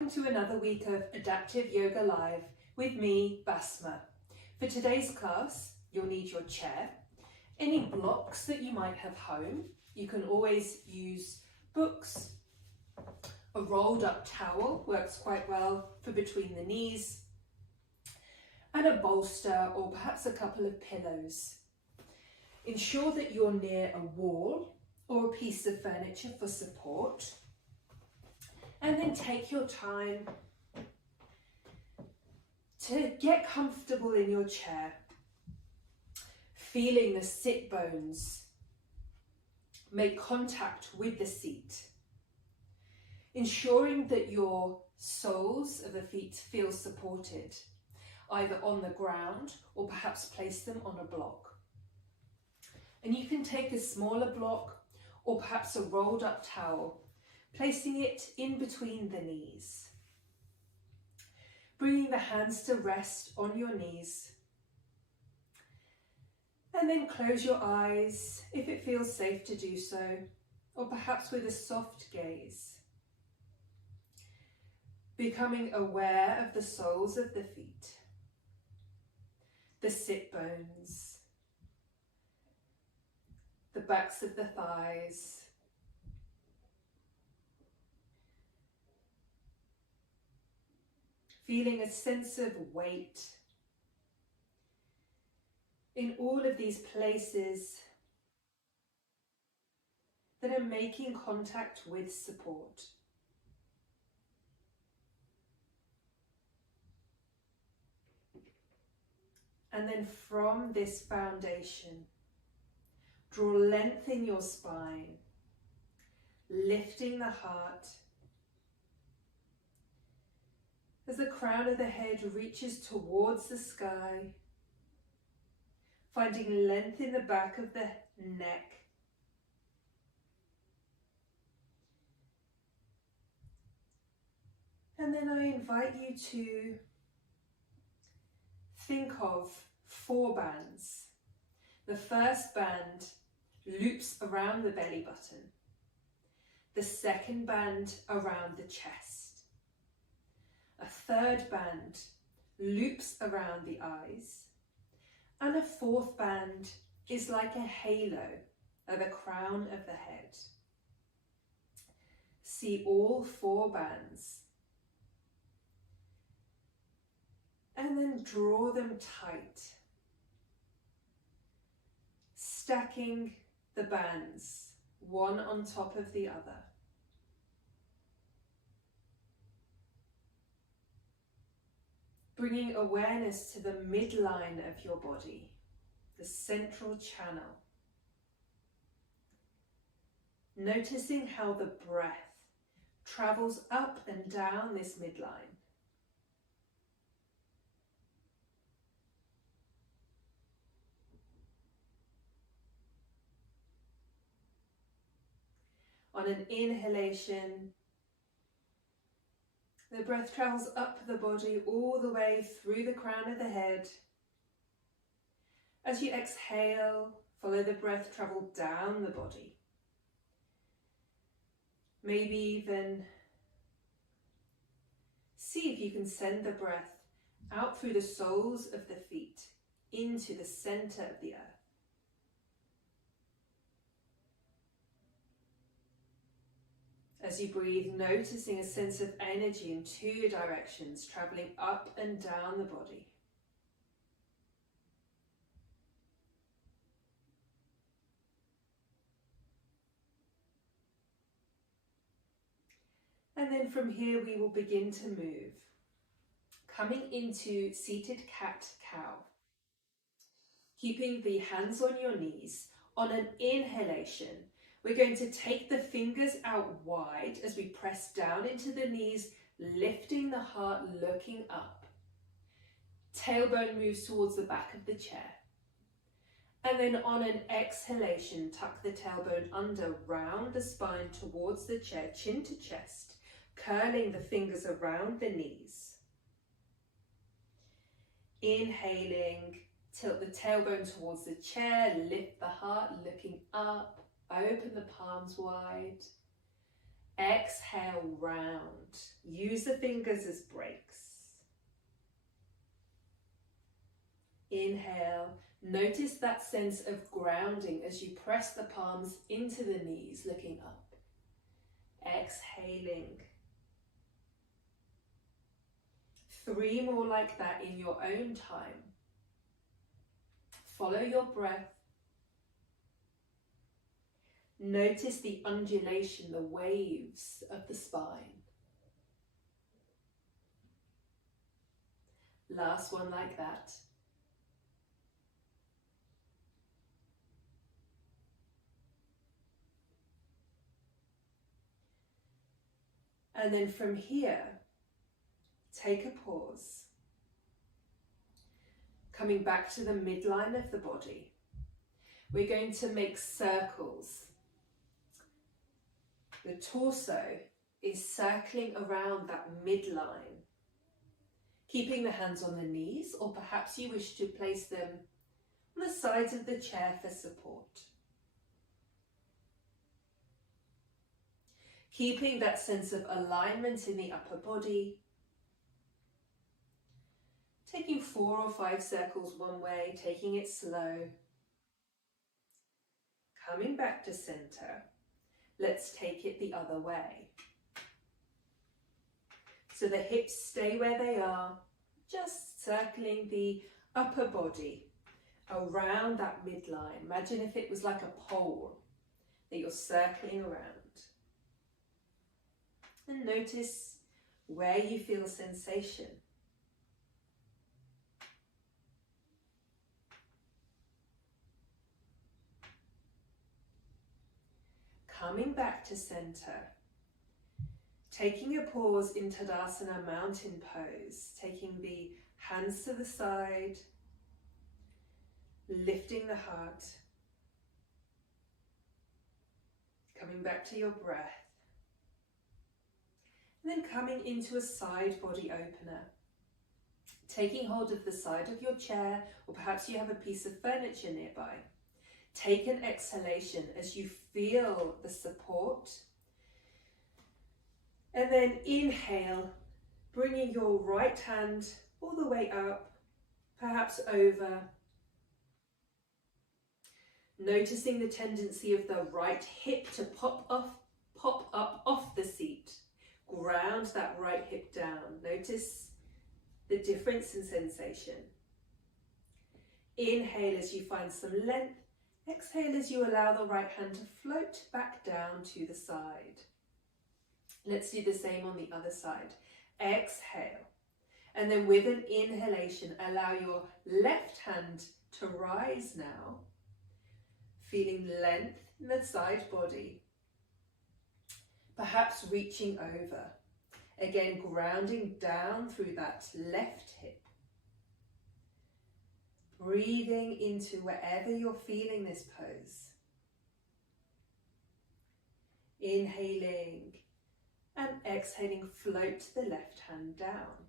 Welcome to another week of Adaptive Yoga Live with me, Basma. For today's class, you'll need your chair, any blocks that you might have home. You can always use books. A rolled up towel works quite well for between the knees, and a bolster or perhaps a couple of pillows. Ensure that you're near a wall or a piece of furniture for support. And then take your time to get comfortable in your chair, feeling the sit bones make contact with the seat, ensuring that your soles of the feet feel supported, either on the ground or perhaps place them on a block. And you can take a smaller block or perhaps a rolled up towel, placing it in between the knees. Bringing the hands to rest on your knees. And then close your eyes if it feels safe to do so, or perhaps with a soft gaze. Becoming aware of the soles of the feet, the sit bones, the backs of the thighs, feeling a sense of weight in all of these places that are making contact with support. And then from this foundation, draw length in your spine, lifting the heart, as the crown of the head reaches towards the sky, finding length in the back of the neck. And then I invite you to think of 4 bands. The first band loops around the belly button. The second band around the chest. A third band loops around the eyes, and a fourth band is like a halo at the crown of the head. See all 4 bands, and then draw them tight, stacking the bands one on top of the other. Bringing awareness to the midline of your body, the central channel. Noticing how the breath travels up and down this midline. On an inhalation, the breath travels up the body all the way through the crown of the head. As you exhale, follow the breath travel down the body. Maybe even see if you can send the breath out through the soles of the feet into the center of the earth. As you breathe, noticing a sense of energy in 2 directions, traveling up and down the body. And then from here we will begin to move, coming into seated cat-cow. Keeping the hands on your knees. On an inhalation, we're going to take the fingers out wide as we press down into the knees, lifting the heart, looking up. Tailbone moves towards the back of the chair. And then on an exhalation, tuck the tailbone under, round the spine towards the chair, chin to chest, curling the fingers around the knees. Inhaling, tilt the tailbone towards the chair, lift the heart, looking up. Open the palms wide, Exhale, round. Use the fingers as brakes. Inhale. Notice that sense of grounding as you press the palms into the knees, looking up. Exhaling. 3 more like that in your own time. Follow your breath. Notice the undulation, the waves of the spine. Last one like that. And then from here, take a pause. Coming back to the midline of the body, we're going to make circles. The torso is circling around that midline, keeping the hands on the knees, or perhaps you wish to place them on the sides of the chair for support. Keeping that sense of alignment in the upper body. Taking 4 or 5 circles one way, taking it slow. Coming back to center. Let's take it the other way. So the hips stay where they are, just circling the upper body around that midline. Imagine if it was like a pole that you're circling around. And notice where you feel sensation. Coming back to center. Taking a pause in Tadasana mountain pose. Taking the hands to the side. Lifting the heart. Coming back to your breath. And then coming into a side body opener. Taking hold of the side of your chair, or perhaps you have a piece of furniture nearby. Take an exhalation as you feel the support. And then inhale, bringing your right hand all the way up, perhaps over. Noticing the tendency of the right hip to pop up off the seat. Ground that right hip down. Notice the difference in sensation. Inhale as you find some length. Exhale as you allow the right hand to float back down to the side. Let's do the same on the other side. Exhale. And then with an inhalation, allow your left hand to rise now. Feeling length in the side body. Perhaps reaching over. Again, grounding down through that left hip. Breathing into wherever you're feeling this pose. Inhaling and exhaling, float the left hand down.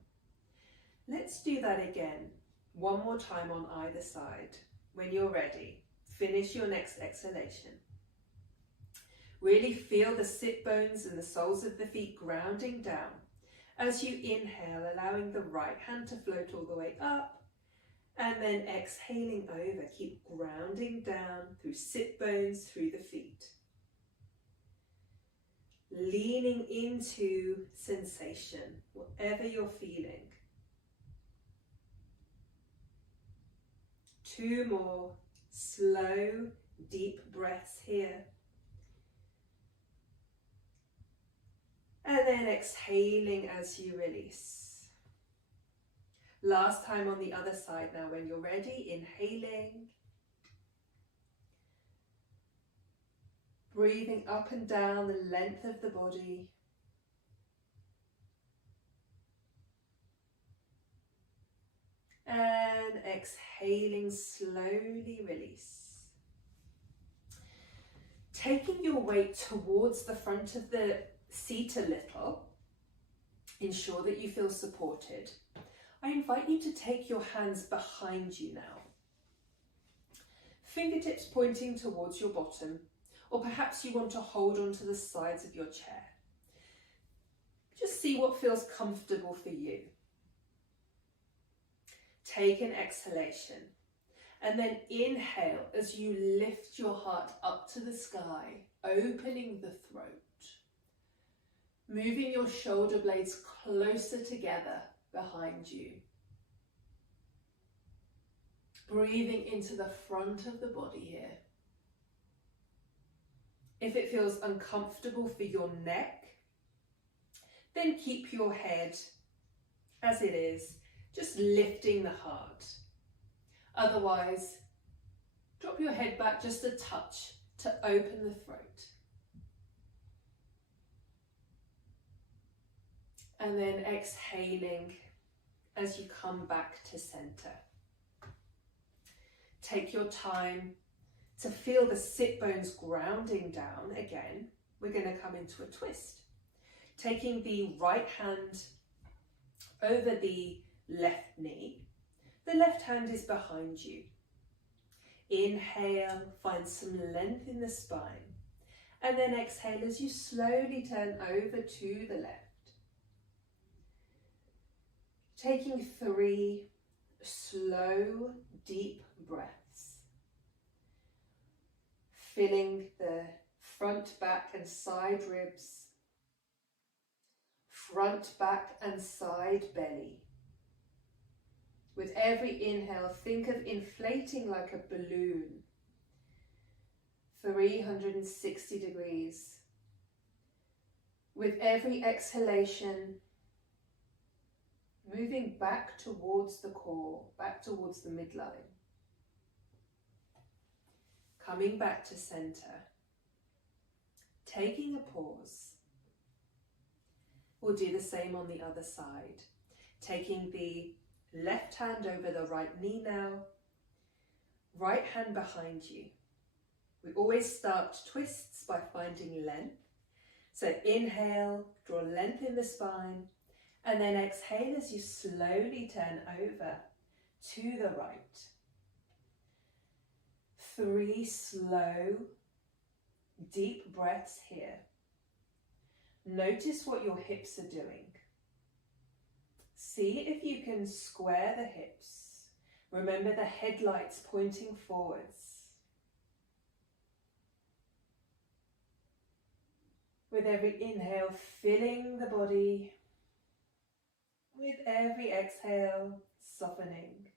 Let's do that again, one more time on either side. When you're ready, finish your next exhalation. Really feel the sit bones and the soles of the feet grounding down. As you inhale, allowing the right hand to float all the way up. And then exhaling over, keep grounding down through sit bones, through the feet. Leaning into sensation, whatever you're feeling. 2 more slow, deep breaths here. And then exhaling as you release. Last time on the other side now. When you're ready, inhaling. Breathing up and down the length of the body. And exhaling, slowly release. Taking your weight towards the front of the seat a little. Ensure that you feel supported. I invite you to take your hands behind you now. Fingertips pointing towards your bottom, or perhaps you want to hold onto the sides of your chair. Just see what feels comfortable for you. Take an exhalation and then inhale as you lift your heart up to the sky, opening the throat, moving your shoulder blades closer together behind you. Breathing into the front of the body here. If it feels uncomfortable for your neck, then keep your head as it is, just lifting the heart. Otherwise, drop your head back just a touch to open the throat. And then exhaling as you come back to center. Take your time to feel the sit bones grounding down again. We're going to come into a twist. Taking the right hand over the left knee. The left hand is behind you. Inhale, find some length in the spine. And then exhale as you slowly turn over to the left. Taking 3 slow, deep breaths. Filling the front, back and side ribs. Front, back and side belly. With every inhale, think of inflating like a balloon. 360 degrees. With every exhalation, moving back towards the core, back towards the midline. Coming back to center. Taking a pause. We'll do the same on the other side. Taking the left hand over the right knee now. Right hand behind you. We always start twists by finding length. So inhale, draw length in the spine, and then exhale as you slowly turn over to the right. 3 slow, deep breaths here. Notice what your hips are doing. See if you can square the hips. Remember the headlights pointing forwards. With every inhale, filling the body. With every exhale, softening.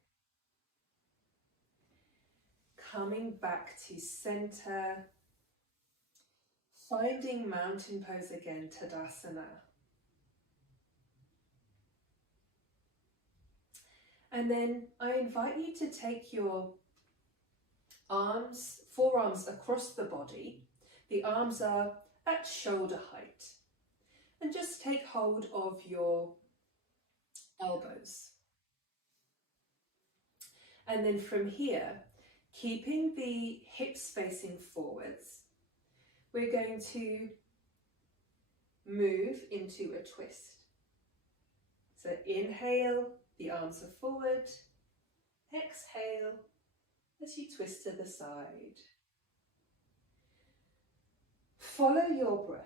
Coming back to center. Finding mountain pose again, Tadasana. And then I invite you to take your arms, forearms across the body. The arms are at shoulder height. And just take hold of your elbows. And then from here, keeping the hips facing forwards, we're going to move into a twist. So inhale, the arms are forward. Exhale as you twist to the side. Follow your breath.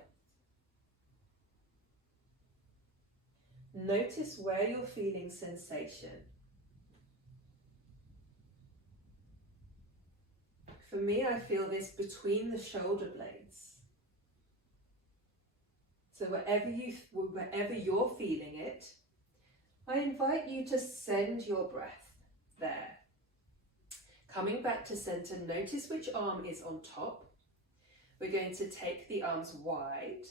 Notice where you're feeling sensation. For me, I feel this between the shoulder blades. So wherever you're feeling it, I invite you to send your breath there. Coming back to center, notice which arm is on top. We're going to take the arms wide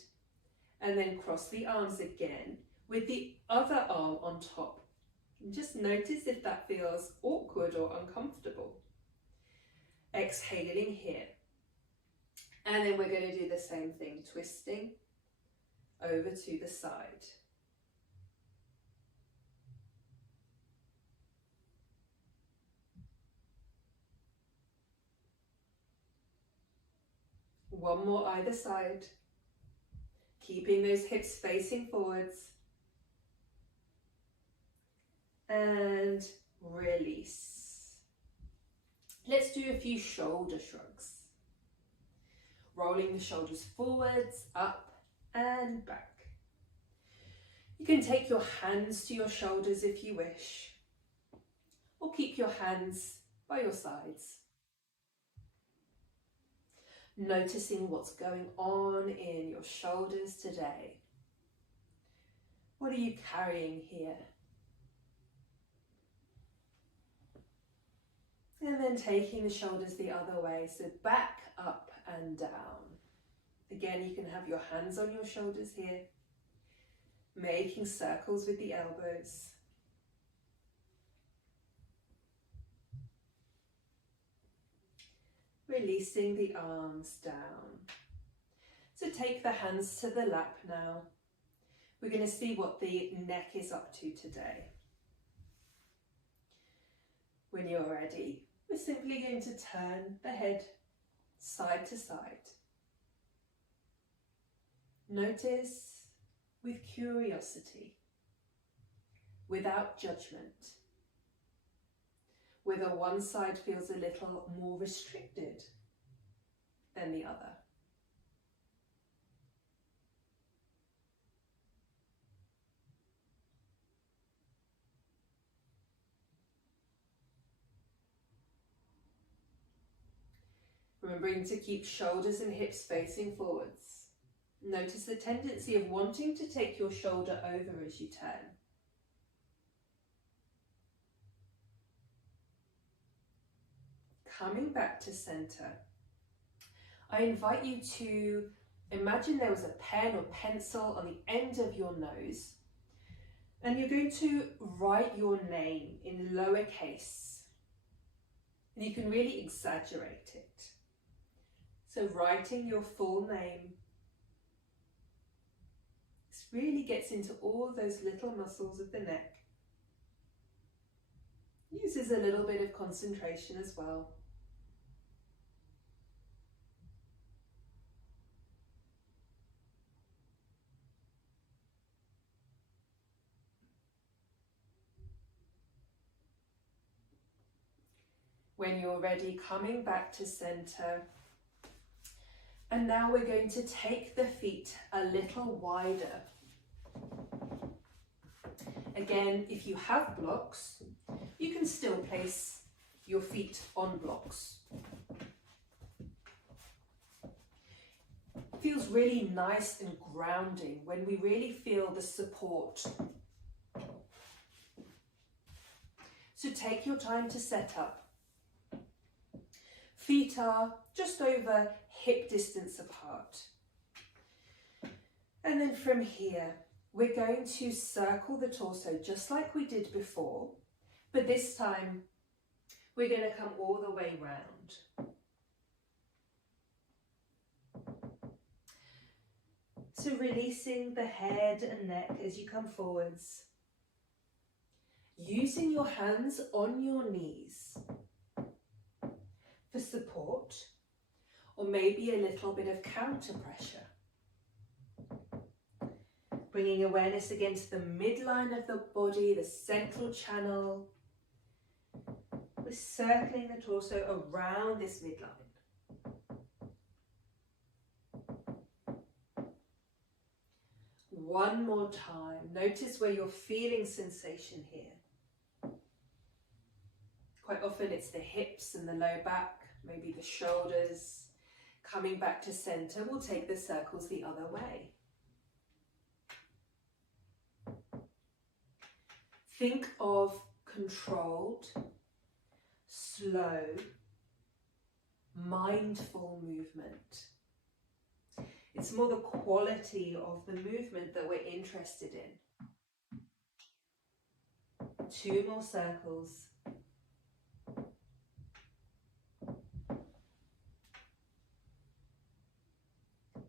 and then cross the arms again with the other arm on top. And just notice if that feels awkward or uncomfortable. Exhaling here. And then we're going to do the same thing, twisting over to the side. One more either side. Keeping those hips facing forwards. And release. Let's do a few shoulder shrugs. Rolling the shoulders forwards, up and back. You can take your hands to your shoulders if you wish, or keep your hands by your sides. Noticing what's going on in your shoulders today. What are you carrying here? And then taking the shoulders the other way, so back, up and down. Again, you can have your hands on your shoulders here, making circles with the elbows. Releasing the arms down. So take the hands to the lap now. We're going to see what the neck is up to today. When you're ready, we're simply going to turn the head side to side. Notice with curiosity, without judgment, whether one side feels a little more restricted than the other. Remembering to keep shoulders and hips facing forwards. Notice the tendency of wanting to take your shoulder over as you turn. Coming back to center, I invite you to imagine there was a pen or pencil on the end of your nose, and you're going to write your name in lowercase, and you can really exaggerate it. So writing your full name, this really gets into all those little muscles of the neck. Uses a little bit of concentration as well. When you're ready, coming back to center. And now we're going to take the feet a little wider. Again, if you have blocks, you can still place your feet on blocks. It feels really nice and grounding when we really feel the support. So take your time to set up. Feet are just over hip distance apart. And then from here, we're going to circle the torso just like we did before, but this time we're going to come all the way round. So releasing the head and neck as you come forwards. Using your hands on your knees for support, or maybe a little bit of counter pressure. Bringing awareness against the midline of the body, the central channel. We're circling the torso around this midline. One more time. Notice where you're feeling sensation here. Quite often it's the hips and the low back, maybe the shoulders. Coming back to center, we'll take the circles the other way. Think of controlled, slow, mindful movement. It's more the quality of the movement that we're interested in. 2 more circles.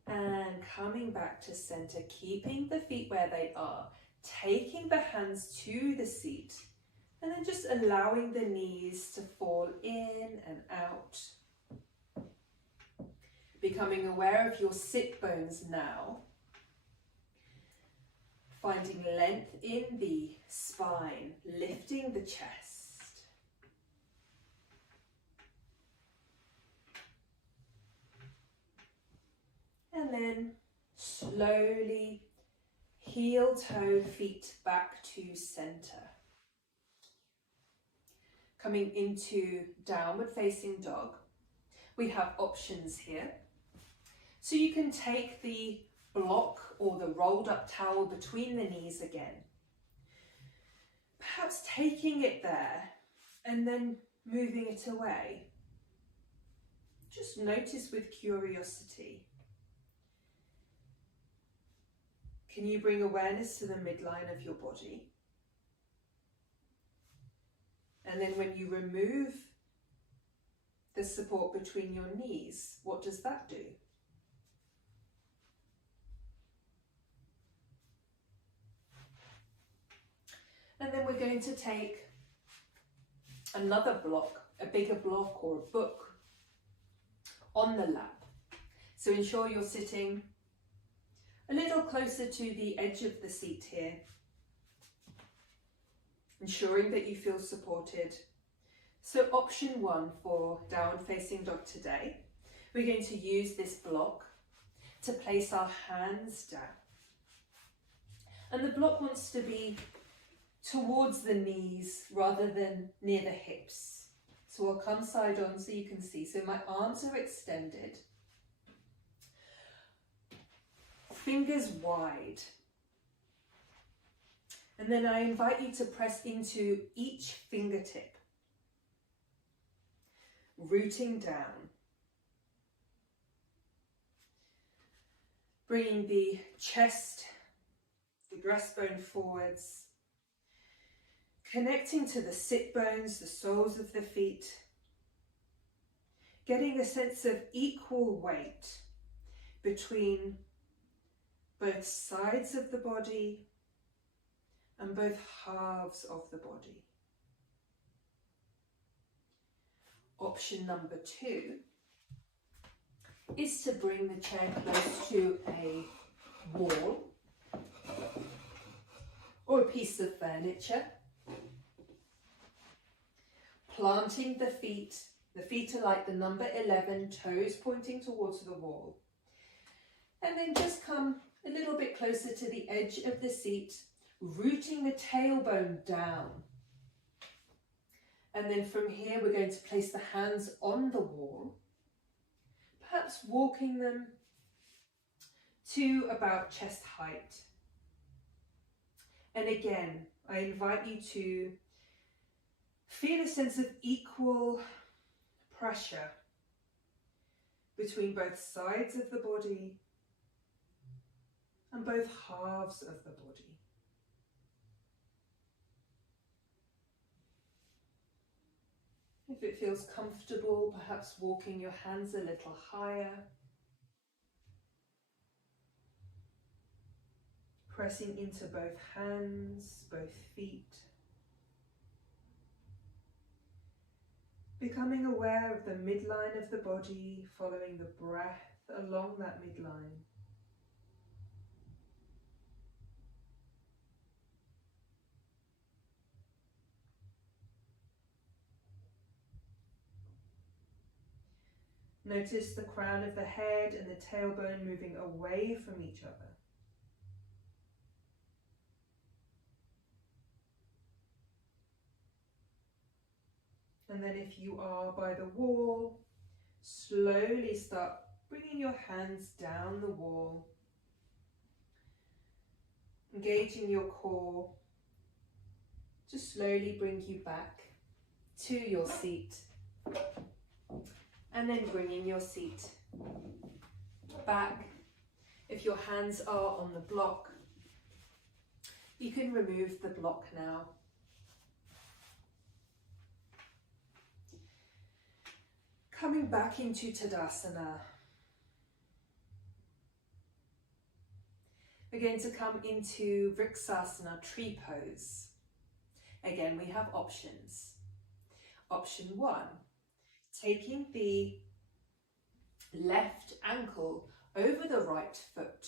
And coming back to center, keeping the feet where they are, taking the hands to the seat, and then just allowing the knees to fall in and out. Becoming aware of your sit bones now. Finding length in the spine, lifting the chest. And then slowly, heel toe feet back to center. Coming into downward facing dog, we have options here. So you can take the block or the rolled up towel between the knees again. Perhaps taking it there and then moving it away. Just notice with curiosity. Can you bring awareness to the midline of your body? And then when you remove the support between your knees, what does that do? And then we're going to take another block, a bigger block or a book on the lap. So ensure you're sitting a little closer to the edge of the seat here, ensuring that you feel supported. So option 1 for downward facing dog today, we're going to use this block to place our hands down. And the block wants to be towards the knees rather than near the hips. So I'll come side on so you can see. So my arms are extended, fingers wide. And then I invite you to press into each fingertip, rooting down. Bringing the chest, the breastbone forwards, connecting to the sit bones, the soles of the feet, getting a sense of equal weight between both sides of the body and both halves of the body. Option number 2 is to bring the chair close to a wall or a piece of furniture. Planting the feet are like the number 11, toes pointing towards the wall. And then just come a little bit closer to the edge of the seat, rooting the tailbone down. And then from here, we're going to place the hands on the wall, perhaps walking them to about chest height. And again, I invite you to feel a sense of equal pressure between both sides of the body and both halves of the body. If it feels comfortable, perhaps walking your hands a little higher, pressing into both hands, both feet, becoming aware of the midline of the body, following the breath along that midline. Notice the crown of the head and the tailbone moving away from each other. And then if you are by the wall, slowly start bringing your hands down the wall, engaging your core to slowly bring you back to your seat. And then bringing your seat back. If your hands are on the block, you can remove the block now. Coming back into Tadasana. We're going to come into Vriksasana, tree pose. Again, we have options. Option 1. Taking the left ankle over the right foot.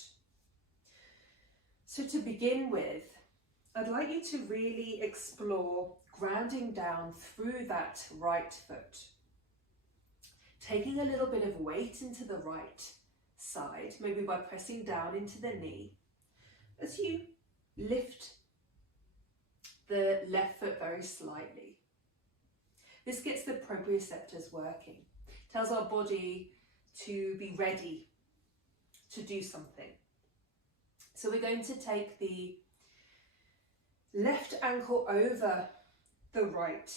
So to begin with, I'd like you to really explore grounding down through that right foot. Taking a little bit of weight into the right side, maybe by pressing down into the knee, as you lift the left foot very slightly. This gets the proprioceptors working, tells our body to be ready to do something. So we're going to take the left ankle over the right,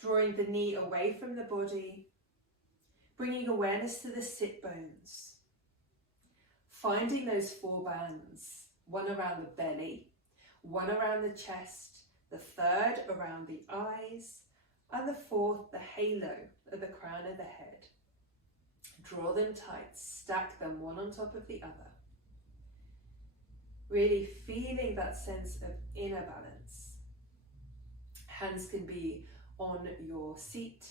drawing the knee away from the body, bringing awareness to the sit bones, finding those 4 bands, one around the belly, one around the chest, the third around the eyes, and the 4th, the halo of the crown of the head. Draw them tight, stack them one on top of the other. Really feeling that sense of inner balance. Hands can be on your seat,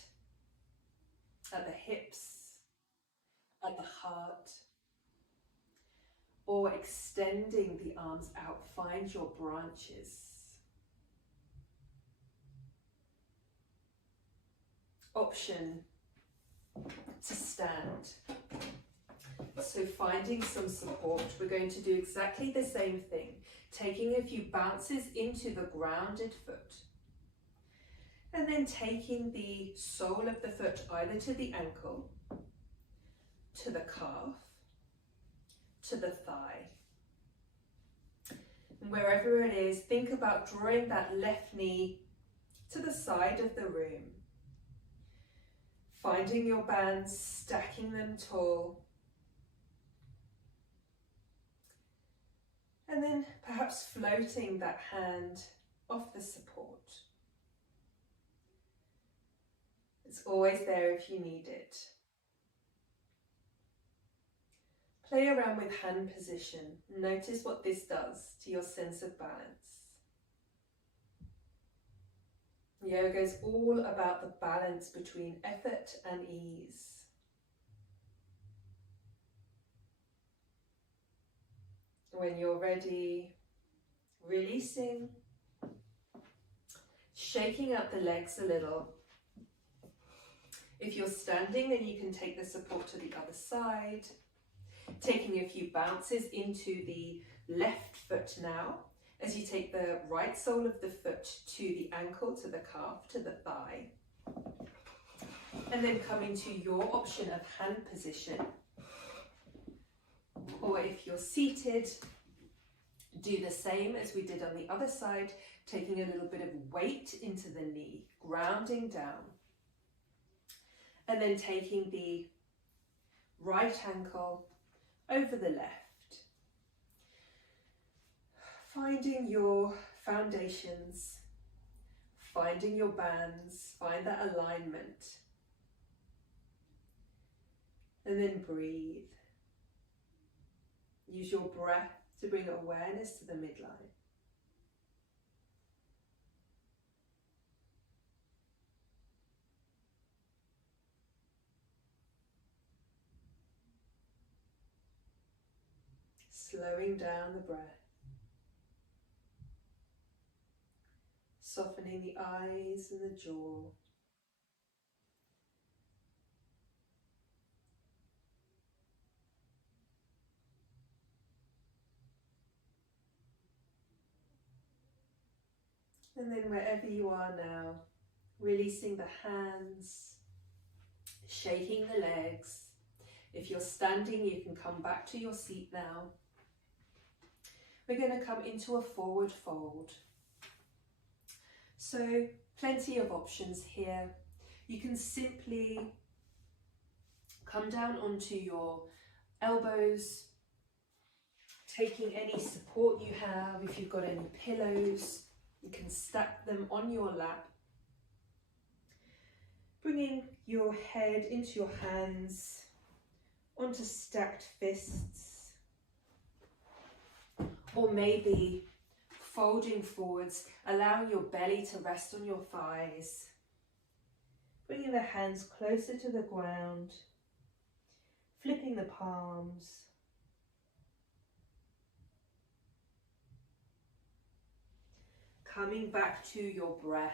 at the hips, at the heart, or extending the arms out. Find your branches. Option to stand. So finding some support, we're going to do exactly the same thing, taking a few bounces into the grounded foot, and then taking the sole of the foot either to the ankle, to the calf, to the thigh. And wherever it is, think about drawing that left knee to the side of the room, finding your bands, stacking them tall, and then perhaps floating that hand off the support. It's always there if you need it. Play around with hand position. Notice what this does to your sense of balance. Yoga is all about the balance between effort and ease. When you're ready, releasing, shaking out the legs a little. If you're standing, then you can take the support to the other side, taking a few bounces into the left foot now, as you take the right sole of the foot to the ankle, to the calf, to the thigh, and then coming to your option of hand position. Or if you're seated, do the same as we did on the other side, taking a little bit of weight into the knee, grounding down. And then taking the right ankle over the left. Finding your foundations, finding your bands, find that alignment. And then breathe. Use your breath to bring awareness to the midline. Slowing down the breath. Softening the eyes and the jaw. And then wherever you are now, releasing the hands, shaking the legs. If you're standing, you can come back to your seat now. We're going to come into a forward fold. So plenty of options here. You can simply come down onto your elbows, taking any support you have. If you've got any pillows, you can stack them on your lap. Bringing your head into your hands, onto stacked fists. Or maybe folding forwards, allowing your belly to rest on your thighs. Bringing the hands closer to the ground, flipping the palms. Coming back to your breath.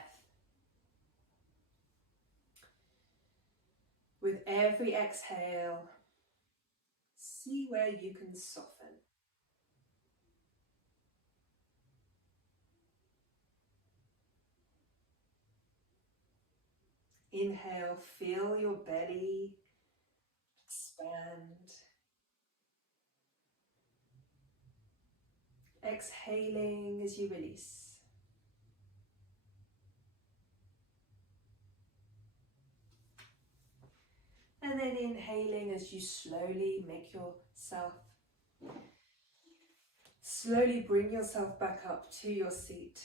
With every exhale, see where you can soften. Inhale, feel your belly expand. Exhaling as you release. And then inhaling as you slowly bring yourself back up to your seat.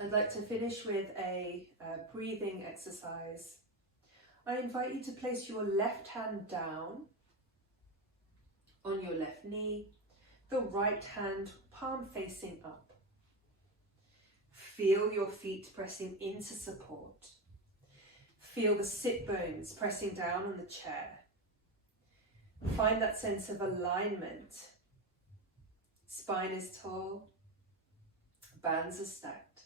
I'd like to finish with a breathing exercise. I invite you to place your left hand down on your left knee, the right hand palm facing up. Feel your feet pressing into support. Feel the sit bones pressing down on the chair. Find that sense of alignment. Spine is tall, bands are stacked.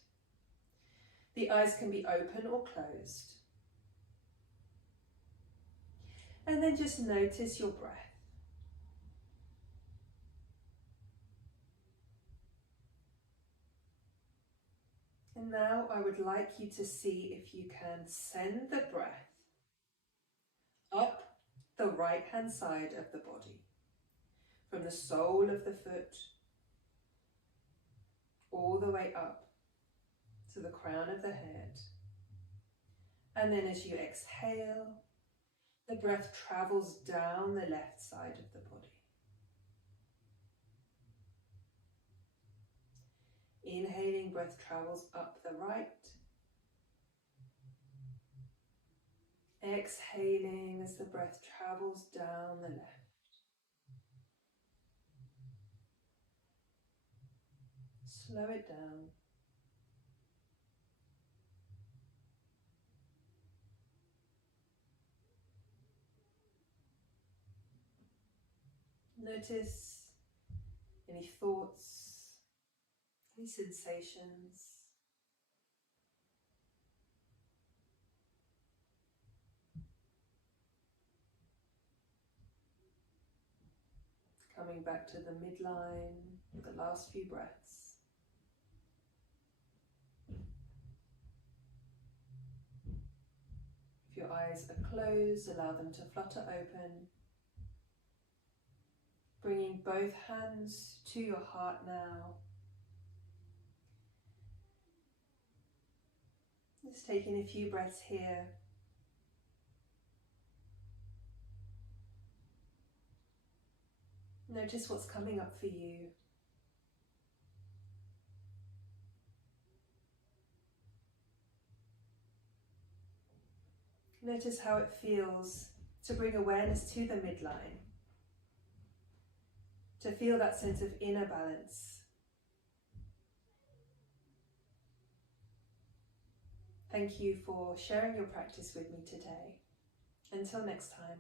The eyes can be open or closed. And then just notice your breath. And now I would like you to see if you can send the breath up the right hand side of the body, from the sole of the foot all the way up to the crown of the head. And then as you exhale, the breath travels down the left side of the body. Inhaling, breath travels up the right. Exhaling as the breath travels down the left. Slow it down. Notice any thoughts, any sensations. Coming back to the midline with the last few breaths. If your eyes are closed, allow them to flutter open. Bringing both hands to your heart now. Just taking a few breaths here. Notice what's coming up for you. Notice how it feels to bring awareness to the midline, to feel that sense of inner balance. Thank you for sharing your practice with me today. Until next time.